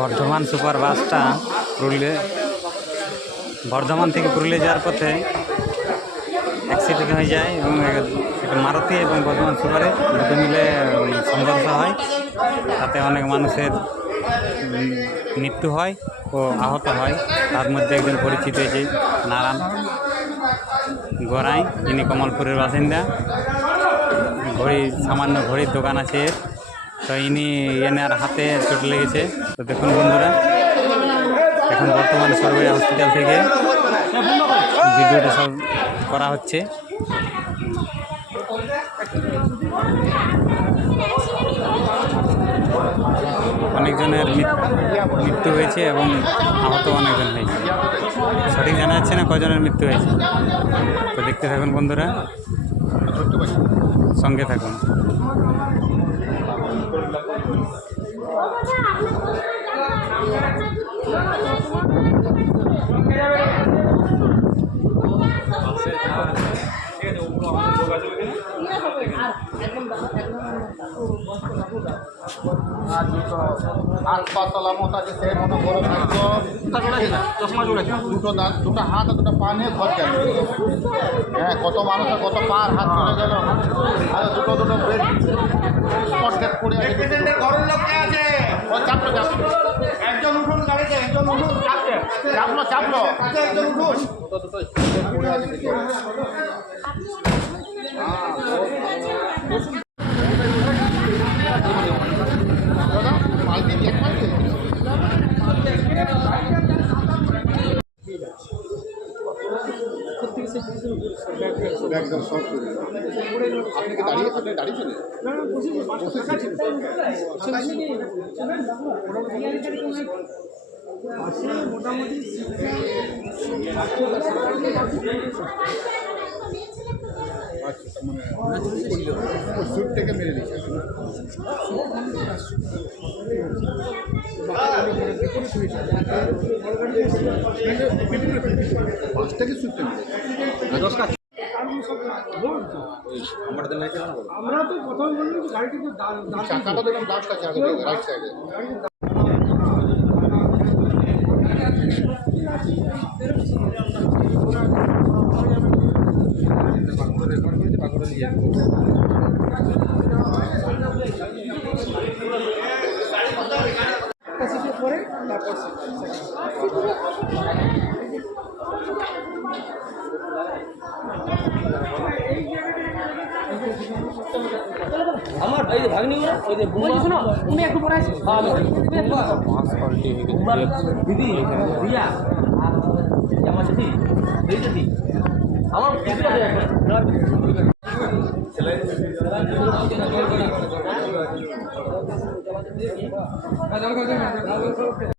Bardhaman super বাসটা বর্ধমান থেকে পুরুলিয়া যাওয়ার পথে অ্যাক্সিডেন্ট হয়ে যায় এবং একটা মারুতি এবং বর্ধমান সুপারে দুটো মিলে সংঘর্ষ হয়। তাতে অনেক মানুষের মৃত্যু হয় ও আহত হয়। তার মধ্যে একজন পরিচিত হয়েছে নারায়ণ গড়াই, ইনি কমলপুরের বাসিন্দা। সামান্য ঘড়ির দোকান আছে এর। তো এনার হাতে চোট লেগেছে। তো দেখুন বন্ধুরা, এখন বর্তমানে সরকারি হসপিটাল থেকে ভিডিওটা সব করা হচ্ছে। অনেকজনের মৃত্যু হয়েছে এবং আহত অনেকজন হয়েছে। সঠিক জানা যাচ্ছে না কজনের মৃত্যু হয়েছে। তো দেখতে থাকুন বন্ধুরা, সঙ্গে থাকুন। হাসপাতাল মতো আছে সে মনে বড় থাকতো দুটো হাত আর দুটো পা নিয়ে ঘর গেল। হ্যাঁ, কত মানুষের কত পা হাত চলে গেল। আর দুটো বেড স্পট ডেথ পড়ে আছে। পেশেন্টের ঘরের লোক কে আছে? ও চাপলো একজন উঠুন গাড়িতে, একজন উঠুন। চাপলো একজন উঠুন। দুটো পড়ে আছে। একদম সব আপনি কি দাঁড়িয়েছিলেন? মোটামুটি সুট থেকে মেরে দিয়েছে। পাঁচটাকে সুটতে আমরা তো প্রথম বললাম গাড়িটি তো চাকাটা দেখলাম লাস্ট আছে আগে রাইট সাইডে। আমার এই ভাগ্নি ওই যে বুমা শোনো তুমি একটু পরে আসো। হ্যাঁ মাস পাল্টি হয়ে গেছে দিদি দিয়া আর জামা দিদি এই দিদি আমার কিছু আছে সেলাই